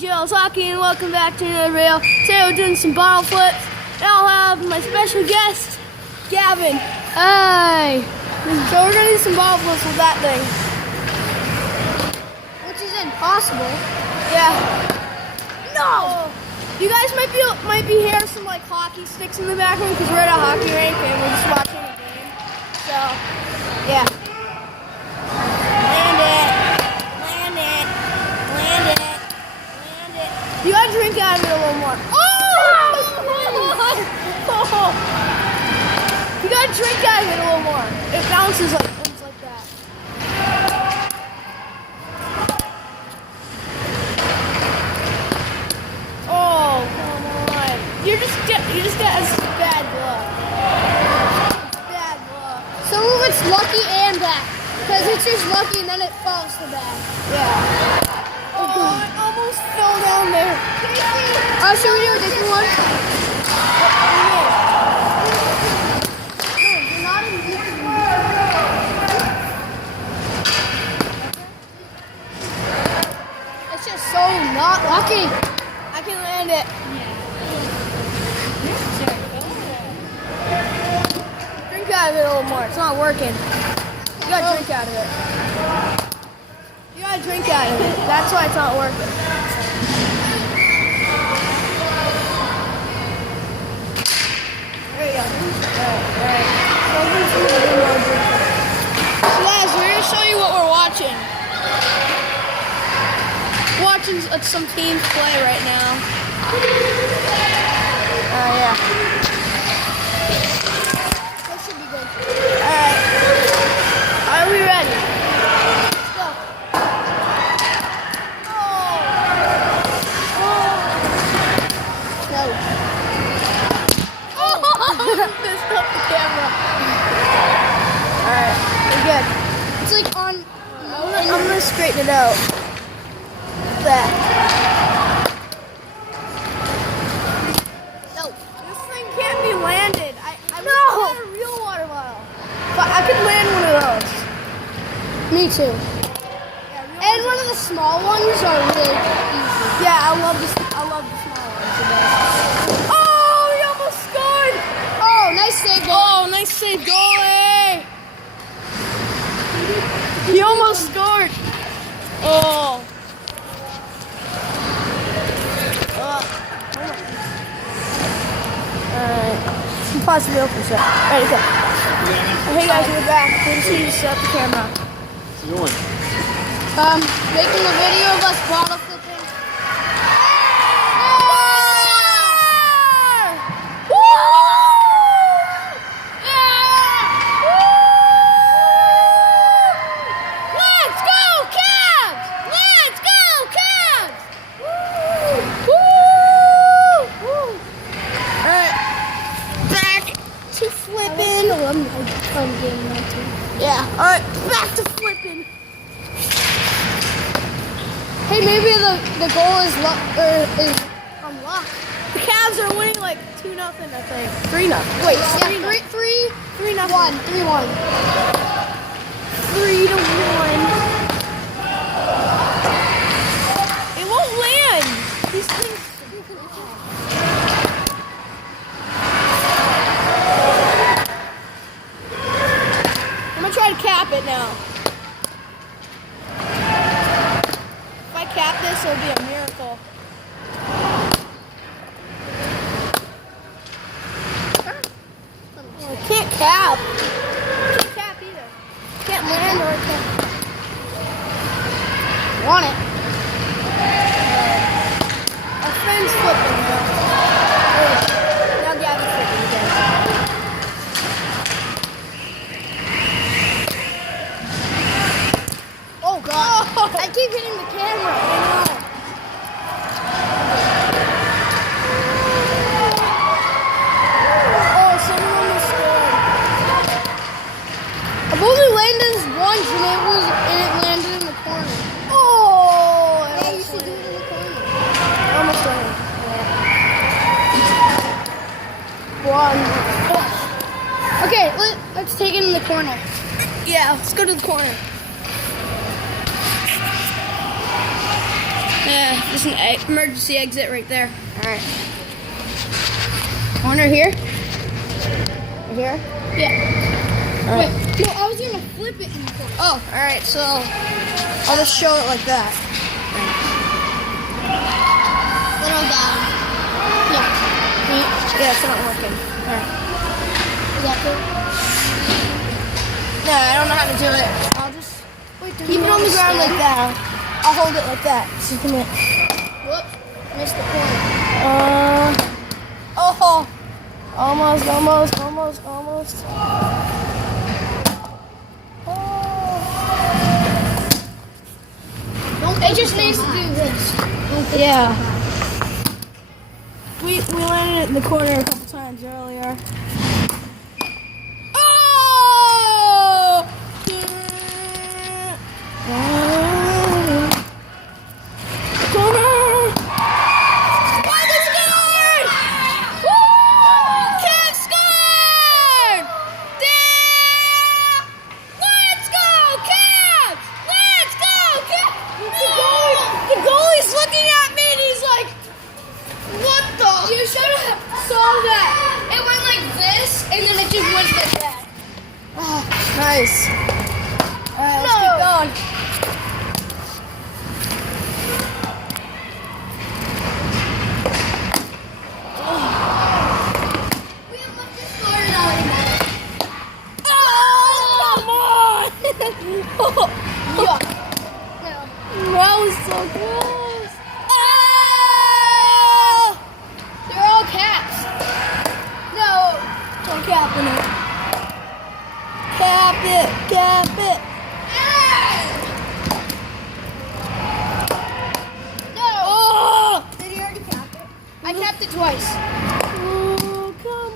Joe's Hockey, and welcome back to another video. Today we're doing some bottle flips, and I'll have my special guest, Gavin. Hey! So we're gonna do some bottle flips with that thing. Which is impossible. Yeah. No! You guys might be hearing some like hockey sticks in the background because we're at a hockey rink and we're just watching a game. So, yeah. You gotta drink out of it a little more. Oh! You gotta drink out of it a little more. It bounces like things like that. Oh, come on. You just get bad luck. It's bad luck. Some of it's lucky and bad. Because it's just lucky and then it falls to bad. Yeah. Oh, it almost fell down there. Oh, should we do a different one? No, you're not in YouTube. It's just so not lucky. I can land it. Drink out of it a little more. It's not working. You gotta drink out of it. You gotta drink out of it. That's why it's not working. There you go. Alright. So guys, we're gonna show you what we're watching. Watching some teams play right now. Yeah. That should be good. Alright. Are we ready? Let's go. No. Oh! Messed up the camera. Alright, we're good. It's like on. I'm gonna straighten it out. That. No. This thing can't be landed. I No! got a real water bottle. But I could land one of those. Me too. Yeah, And one of the small ones are really easy. yeah, I love the small ones the best. Oh, he almost scored! Oh, nice save, goal. Oh, nice save, goalie! He almost scored. Oh. Alright. Pause the video for a sec. Ready, go. Hey guys, we're back. We just need to set up the camera. What's he doing? Making a video of us bottle flipping. Let's go, Cavs! Let's go, Cavs! Alright. Back to flipping. Yeah. Alright, back to flipping. Hey, maybe the goal is unlocked. The Cavs are winning like 2-0, I think. 3-0. Wait, Yeah, 3-0. 3-1. 3-1. 3-1. It won't land. These things. I'm gonna try to cap it now. If I cap this, it'll be a miracle. I can't cap. Can't cap either. Can't land or can't. Want it. Our friend's flipping now. Now Gavin's flipping again. Oh, God. I keep hitting the camera. Oh, someone has scored. I've only landed this once and it landed in the corner. Oh! Yeah, you should do it in the corner. Almost done. One. Okay, let's take it in the corner. Yeah, let's go to the corner. Just an emergency exit right there. All right. Corner here. Here. Yeah. All right. Wait, no, I was gonna flip it in the corner. Oh, all right. So I'll just show it like that. Little down. Yeah. Yeah, it's not working. All right. Is that good? No, I don't know how to do it. I'll just Wait, keep it on the ground like that. I'll hold it like that. So you can. Whoops. Missed the corner. Oh, almost. It just needs to do this. Yeah. We landed it in the corner a couple times earlier. Oh! Corner! Oh, they scored! Woo! Cavs scored! Damn! Let's go, Cavs! Let's go, Cavs! The goalie's looking at me and he's like, what the? You should have saw that. It went like this, and then it just went like that. Oh, nice. All right, let's keep going. We almost just scored it already. Oh, come on! Yeah. That was so close. Oh! They're all caps. No, don't cap it. Cap it. No. Oh! Did he already cap it? I capped it twice. Oh, come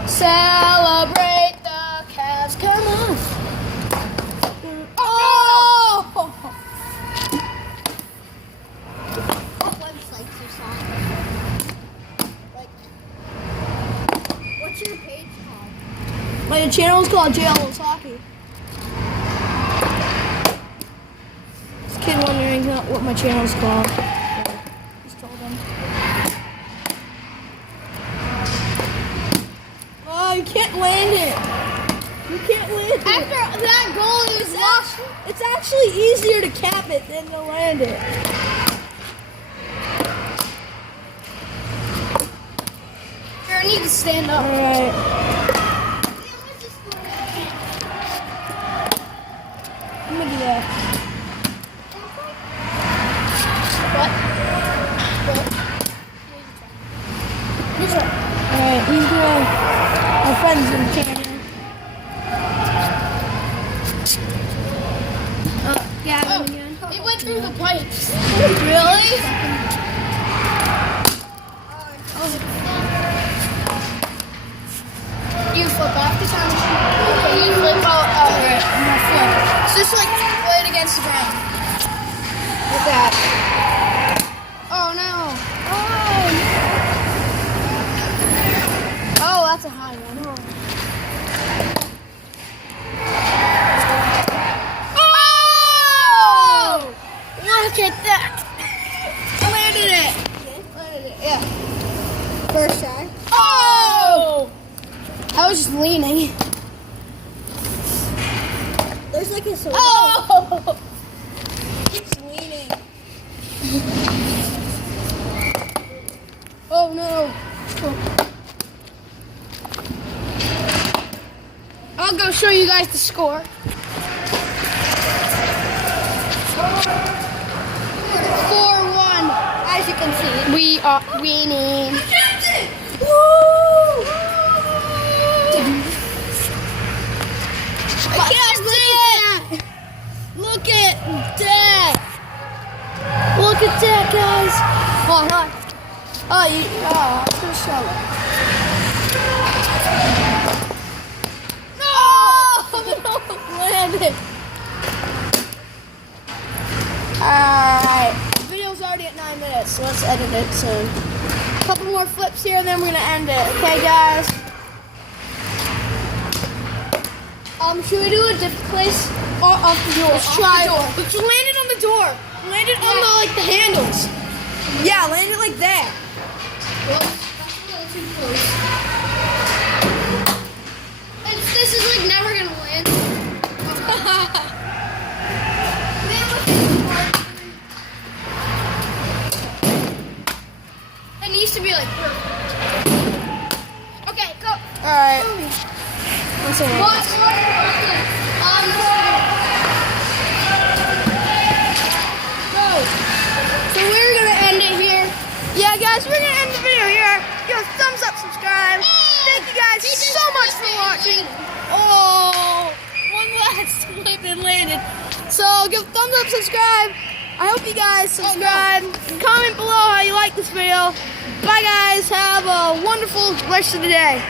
on. Celebrate the Cavs. Come on. Oh! What website's your song? Like, what's your page called? My channel is called JL's Hockey. This kid wondering what my channel is called. Just told him. Oh, you can't land it. You can't land it. After that goal, it was lost. It's actually easier to cap it than to land it. Here, I need to stand up. All right. I'm gonna do that. What? All right, he's gonna. My friend's in Canada. Gavin again. It went through the pipes. Really? You flip off the time machine. Okay, you flip out. Alright, I'm gonna flip. It's just like lay it against the ground. Like that. Oh no. Oh, that's a high one. Oh! Look at that! I landed it! Landed it, yeah. First try. Oh! I was just leaning. There's like a sword. Oh! Keeps leaning. Oh no. I'll go show you guys the score. 4-1. As you can see. We are winning. Captain! Woo! I can't believe it! Look at that! Look at that, guys! Hold on. Oh, you. Oh, I'm gonna show it. No! Landed. Alright. The video's already at 9 minutes, so let's edit it soon. A couple more flips here, and then we're gonna end it. Okay, guys? Should we do a different place or off the door? Let's try it. Let's land it on the door. Yeah, land it like that. Whoops, that's a little too close. This is like never gonna land. It needs to be like perfect. Okay, go. Alright. Let's see. Watch. Go. So we're gonna end it here. Yeah, guys, we're gonna end the video here. Give us a thumbs up, subscribe. Thank you guys so much for watching. Oh, one last clip and landed. So give a thumbs up, subscribe. I hope you guys subscribe. Comment below how you like this video. Bye, guys. Have a wonderful rest of the day.